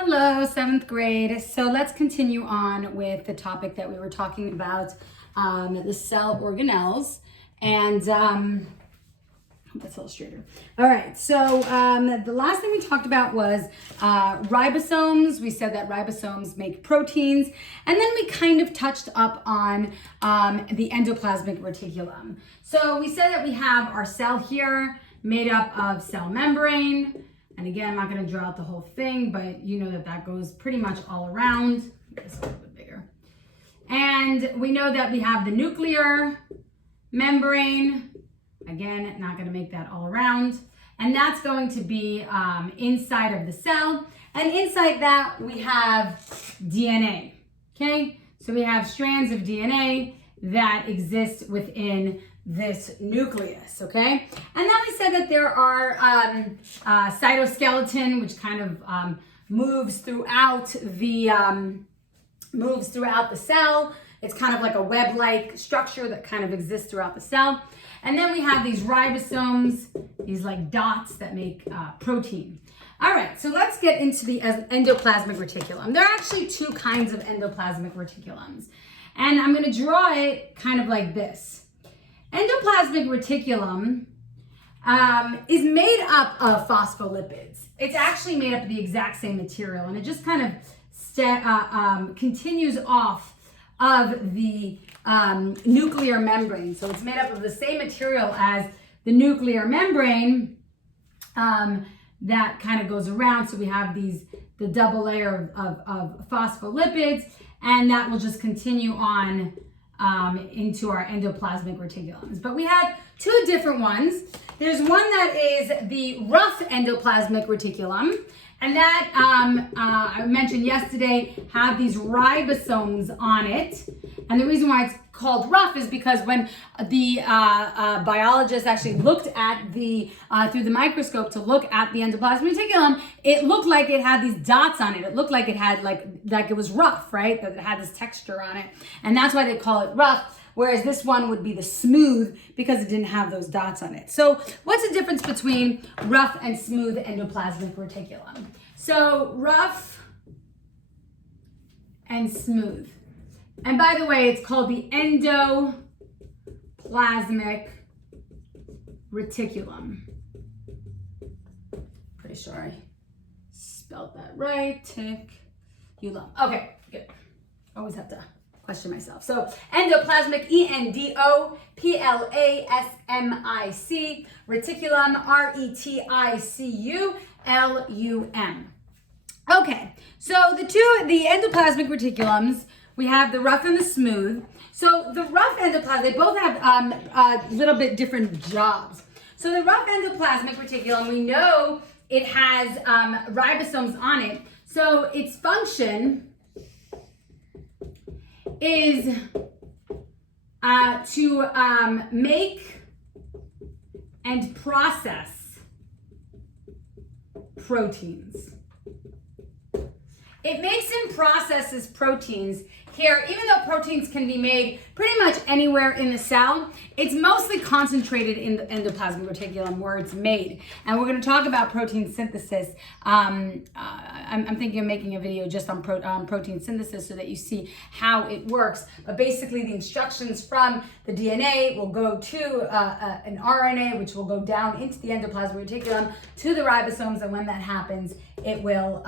Hello, seventh grade. So let's continue on with the topic that we were talking about, the cell organelles. And that's illustrator. All right, so the last thing we talked about was ribosomes. We said that ribosomes make proteins. And then we kind of touched up on the endoplasmic reticulum. So we said that we have our cell here made up of cell membrane. And again, I'm not going to draw out the whole thing, but you know that that goes pretty much all around. It's a little bit bigger. And we know that we have the nuclear membrane. Again, not going to make that all around. And that's going to be inside of the cell. And inside that, we have DNA. Okay? So we have strands of DNA that exist within this nucleus, okay? And then we said that there are cytoskeleton, which kind of moves throughout the cell. It's kind of like a web-like structure that kind of exists throughout the cell. And then we have these ribosomes, these like dots that make protein. All right, so let's get into the endoplasmic reticulum. There are actually two kinds of endoplasmic reticulums. And I'm gonna draw it kind of like this. Endoplasmic reticulum is made up of phospholipids. It's actually made up of the exact same material, and it just kind of continues off of the nuclear membrane. So it's made up of the same material as the nuclear membrane that kind of goes around. So we have the double layer of phospholipids, and that will just continue on into our endoplasmic reticulums. But we have two different ones. There's one that is the rough endoplasmic reticulum, and that I mentioned yesterday have these ribosomes on it. And the reason why it's called rough is because when the biologists actually looked at through the microscope to look at the endoplasmic reticulum, it looked like it had these dots on it. It looked like it had like it was rough, right? That it had this texture on it. And that's why they call it rough, whereas this one would be the smooth because it didn't have those dots on it. So what's the difference between rough and smooth endoplasmic reticulum? So rough and smooth. And by the way, it's called the endoplasmic reticulum. Pretty sure I spelled that right. Reticulum. Okay, good. Always have to question myself. So endoplasmic, ENDOPLASMIC, reticulum, RETICULUM. Okay, so the endoplasmic reticulums, we have the rough and the smooth. So the rough endoplasm, they both have a little bit different jobs. So the rough endoplasmic reticulum, we know it has ribosomes on it. So its function is to make and process proteins. It makes and processes proteins here. Even though proteins can be made pretty much anywhere in the cell, it's mostly concentrated in the endoplasmic reticulum where it's made. And we're going to talk about protein synthesis. I'm thinking of making a video just on protein synthesis so that you see how it works. But basically the instructions from the DNA will go to an RNA, which will go down into the endoplasmic reticulum to the ribosomes. And when that happens, it will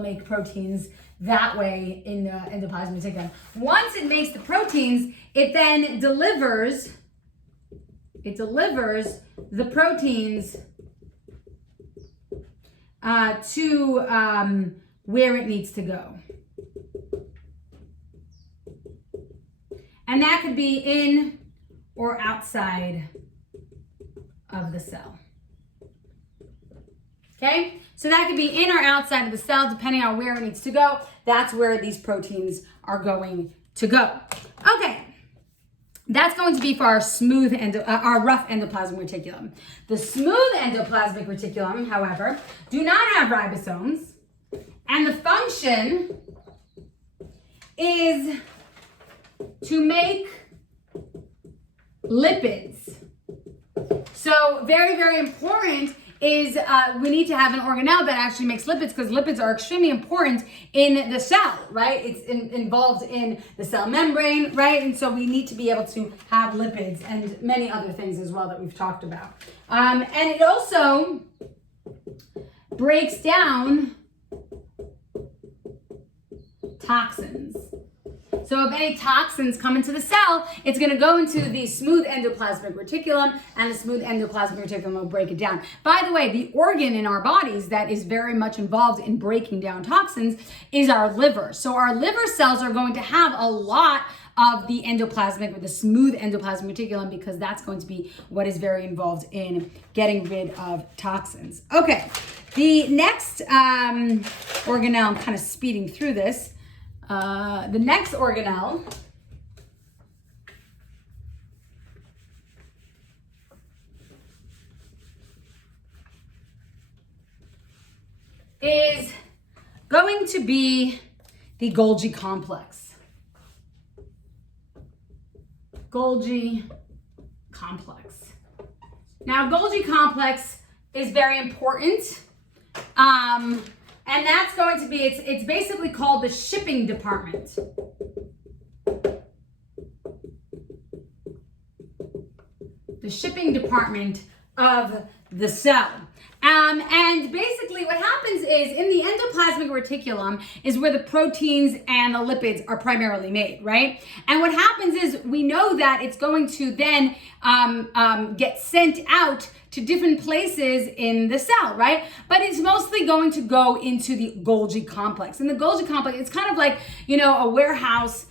make proteins that way in the endoplasmic reticulum. Once it makes the proteins, it then delivers the proteins to where it needs to go. And that could be in or outside of the cell. Okay, so that could be in or outside of the cell, depending on where it needs to go. That's where these proteins are going to go. Okay, that's going to be for our our rough endoplasmic reticulum. The smooth endoplasmic reticulum, however, do not have ribosomes, and the function is to make lipids. So very, very important is we need to have an organelle that actually makes lipids, because lipids are extremely important in the cell, right? It's involved in the cell membrane, right? And so we need to be able to have lipids and many other things as well that we've talked about. And it also breaks down toxins. So if any toxins come into the cell, it's going to go into the smooth endoplasmic reticulum, and the smooth endoplasmic reticulum will break it down. By the way, the organ in our bodies that is very much involved in breaking down toxins is our liver. So our liver cells are going to have a lot of the endoplasmic, or the smooth endoplasmic reticulum, because that's going to be what is very involved in getting rid of toxins. Okay, the next organelle, I'm kind of speeding through this. The next organelle is going to be the Golgi complex. Golgi complex. Now, Golgi complex is very important. And that's going to be, it's basically called the shipping department. The shipping department of the cell. And basically what happens is, in the endoplasmic reticulum is where the proteins and the lipids are primarily made, right? And what happens is, we know that it's going to then get sent out to different places in the cell, right? But it's mostly going to go into the Golgi complex. And the Golgi complex, it's kind of like, a warehouse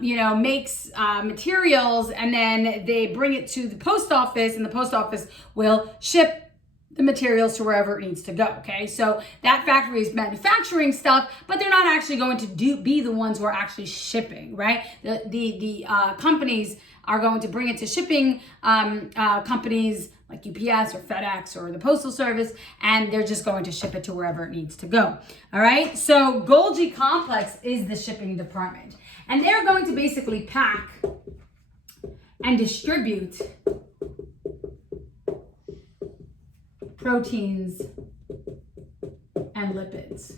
makes materials, and then they bring it to the post office, and the post office will ship the materials to wherever it needs to go, okay? So that factory is manufacturing stuff, but they're not actually going to be the ones who are actually shipping, right? The companies are going to bring it to shipping companies like UPS or FedEx or the Postal Service, and they're just going to ship it to wherever it needs to go, all right? So Golgi complex is the shipping department, and they're going to basically pack and distribute proteins and lipids.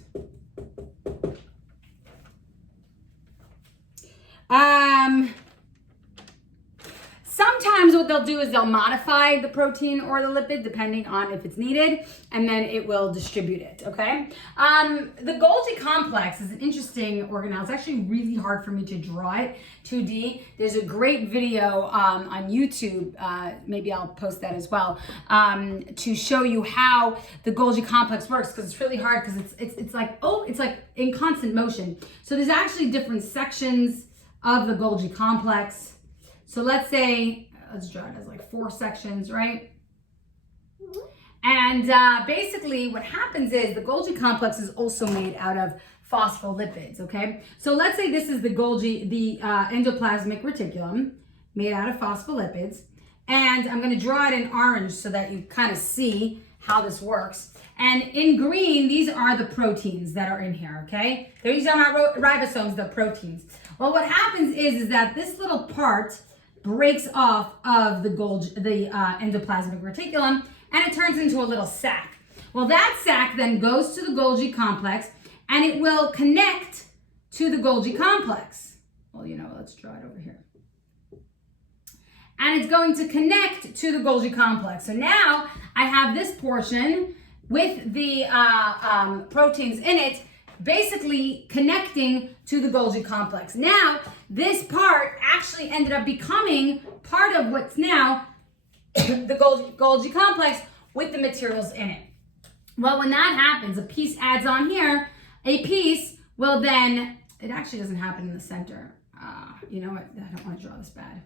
Sometimes what they'll do is they'll modify the protein or the lipid depending on if it's needed, and then it will distribute it, okay? The Golgi complex is an interesting organelle. It's actually really hard for me to draw it 2D. There's a great video on YouTube, maybe I'll post that as well, to show you how the Golgi complex works, because it's really hard, because it's like in constant motion. So there's actually different sections of the Golgi complex. So let's say, let's draw it as like 4 sections, right? And basically what happens is the Golgi complex is also made out of phospholipids, okay? So let's say this is the endoplasmic reticulum made out of phospholipids. And I'm gonna draw it in orange so that you kind of see how this works. And in green, these are the proteins that are in here, okay? These are not ribosomes, they're proteins. Well, what happens is that this little part breaks off of the endoplasmic reticulum, and it turns into a little sac. Well, that sac then goes to the Golgi complex, and it will connect to the Golgi complex. Well, let's draw it over here. And it's going to connect to the Golgi complex. So now I have this portion with the proteins in it, basically connecting to the Golgi complex. Now, this part actually ended up becoming part of what's now the Golgi complex with the materials in it. Well, when that happens, a piece adds on here, a piece will then, it actually doesn't happen in the center. You know what, I don't want to draw this bad.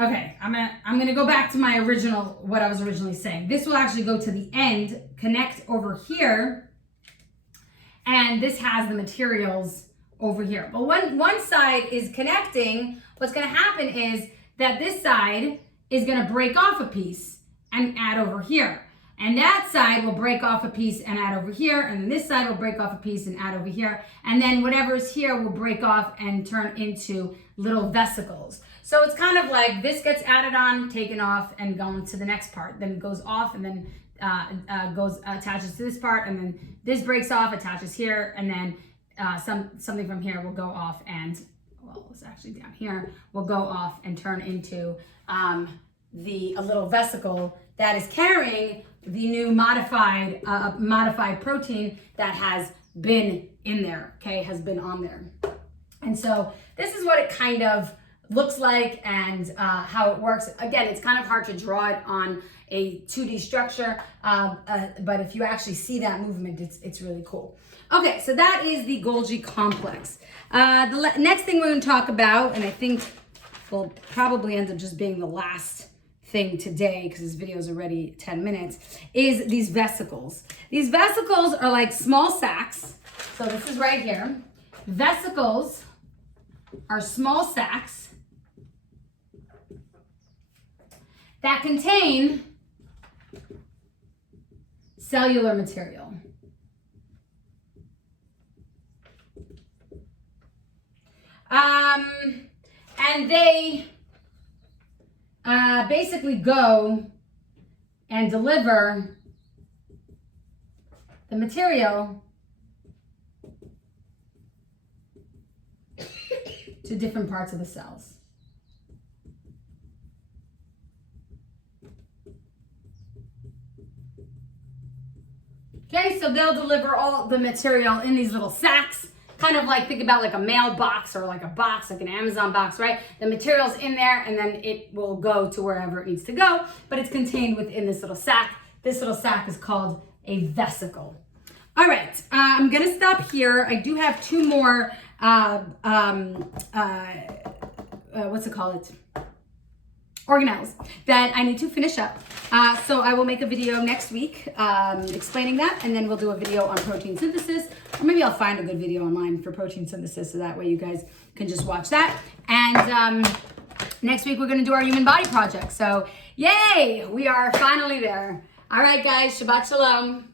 Okay, I'm gonna go back to what I was originally saying. This will actually go to the end, connect over here, and this has the materials over here. But when one side is connecting, what's gonna happen is that this side is gonna break off a piece and add over here. And that side will break off a piece and add over here, and then this side will break off a piece and add over here, and then whatever's here will break off and turn into little vesicles. So it's kind of like this gets added on, taken off, and going to the next part. Then it goes off, and then attaches to this part, and then this breaks off, attaches here, and then something from here will go off, and well, it's actually down here, will go off and turn into a little vesicle that is carrying the new modified protein that has been in there, okay, has been on there. And so this is what it kind of looks like and how it works. Again, it's kind of hard to draw it on a 2D structure, but if you actually see that movement, it's really cool. Okay, so that is the Golgi complex. The next thing we're going to talk about, and I think will probably end up just being the last thing today because this video is already 10 minutes, is these vesicles. These vesicles are like small sacs. So this is right here. Vesicles are small sacs that contain cellular material. And they basically go and deliver the material to different parts of the cells. Okay, so they'll deliver all the material in these little sacks, kind of like, think about like a mailbox or like a box, like an Amazon box, right? The material's in there and then it will go to wherever it needs to go, but it's contained within this little sack. This little sack is called a vesicle. All right, I'm gonna stop here. I do have two more, organelles that I need to finish up. So I will make a video next week explaining that, and then we'll do a video on protein synthesis, or maybe I'll find a good video online for protein synthesis so that way you guys can just watch that. And next week we're gonna do our human body project. So yay, we are finally there. All right guys, Shabbat Shalom.